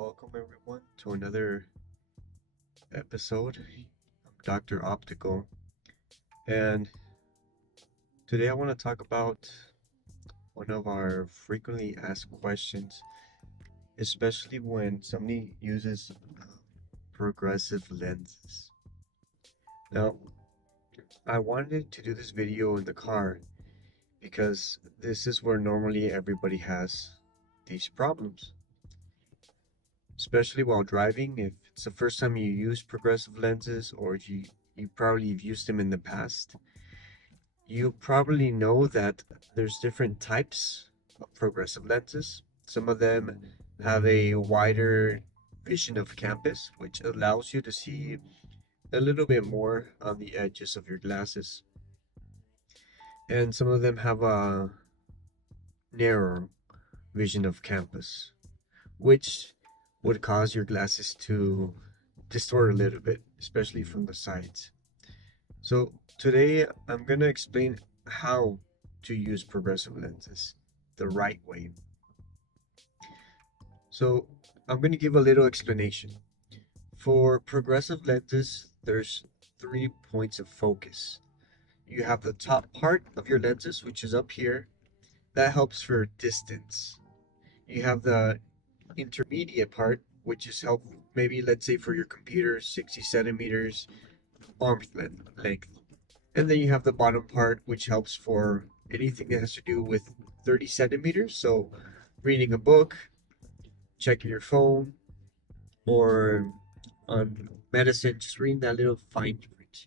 Welcome everyone to another episode. I'm Dr. Optical, and today I want to talk about one of our frequently asked questions, especially when somebody uses progressive lenses. Now, I wanted to do this video in the car because this is where normally everybody has these problems, especially while driving. If it's the first time you use progressive lenses, or you probably have used them in the past, you probably know that there's different types of progressive lenses. Some of them have a wider vision of campus, which allows you to see a little bit more on the edges of your glasses. And some of them have a narrower vision of campus, which would cause your glasses to distort a little bit, especially from the sides. So today I'm going to explain how to use progressive lenses the right way. So I'm going to give a little explanation. For progressive lenses, there's 3 points of focus. You have the top part of your lenses, which is up here. That helps for distance. You have the intermediate part, which is help maybe, let's say, for your computer, 60 centimeters arm's length. And then you have the bottom part, which helps for anything that has to do with 30 centimeters. So reading a book, checking your phone, or on medicine, just reading that little fine print.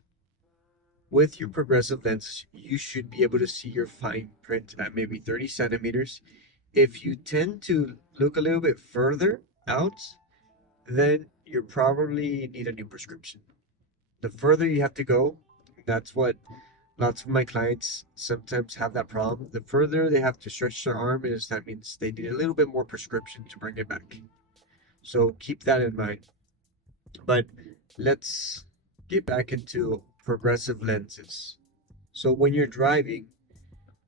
With your progressive lens, you should be able to see your fine print at maybe 30 centimeters. If you tend to look a little bit further out, then you probably need a new prescription. The further you have to go, that's what lots of my clients sometimes have that problem. The further they have to stretch their arm is that means they need a little bit more prescription to bring it back. So keep that in mind. But let's get back into progressive lenses. So when you're driving,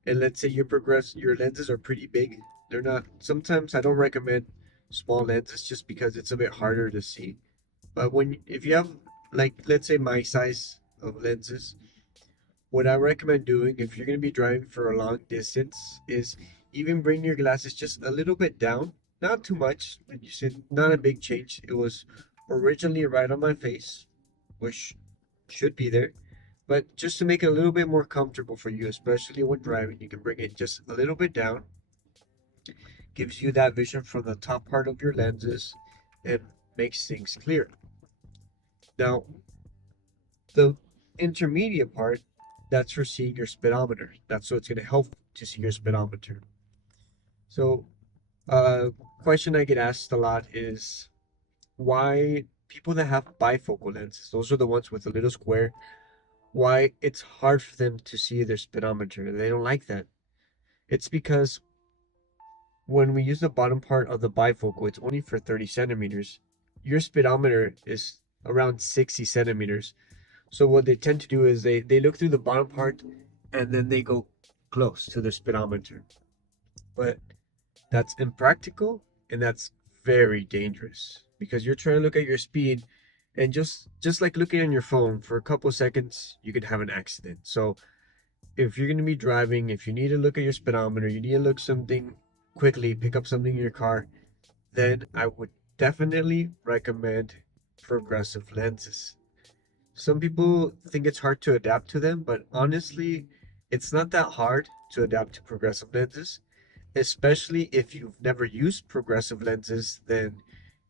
and let's say your lenses are pretty big, they're not, sometimes I don't recommend small lenses just because it's a bit harder to see. But if you have, like, let's say my size of lenses, what I recommend doing if you're going to be driving for a long distance is even bring your glasses just a little bit down, not too much. Like you said, not a big change. It was originally right on my face, which should be there, but just to make it a little bit more comfortable for you, especially when driving, you can bring it just a little bit down. Gives you that vision from the top part of your lenses and makes things clear. Now, the intermediate part, that's for seeing your speedometer. That's what's going to help to see your speedometer. So, question I get asked a lot is why people that have bifocal lenses, those are the ones with a little square, why it's hard for them to see their speedometer. They don't like that. It's because when we use the bottom part of the bifocal, it's only for 30 centimeters. Your speedometer is around 60 centimeters. So what they tend to do is they look through the bottom part and then they go close to their speedometer. But that's impractical and that's very dangerous because you're trying to look at your speed, and just like looking on your phone for a couple seconds, you could have an accident. So if you're going to be driving, if you need to look at your speedometer, you need to look something quickly, pick up something in your car, then I would definitely recommend progressive lenses. Some people think it's hard to adapt to them, but honestly, it's not that hard to adapt to progressive lenses, especially if you've never used progressive lenses, then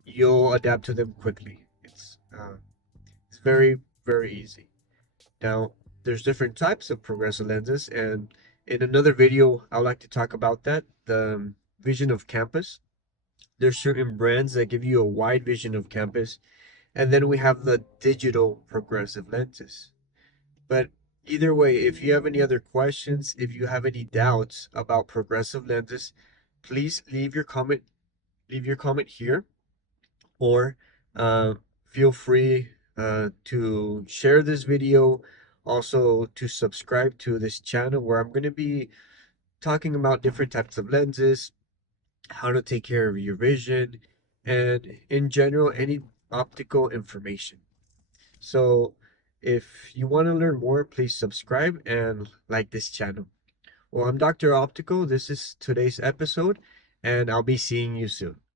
you'll adapt to them quickly. It's very, very easy. Now, there's different types of progressive lenses, and in another video, I would like to talk about that, the vision of campus. There's certain brands that give you a wide vision of campus, and then we have the digital progressive lenses. But either way, if you have any other questions, if you have any doubts about progressive lenses, please leave your comment here, or feel free to share this video, also to subscribe to this channel where I'm going to be talking about different types of lenses, how to take care of your vision, and in general, any optical information. So, if you want to learn more, please subscribe and like this channel. Well, I'm Dr. Optical. This is today's episode, and I'll be seeing you soon.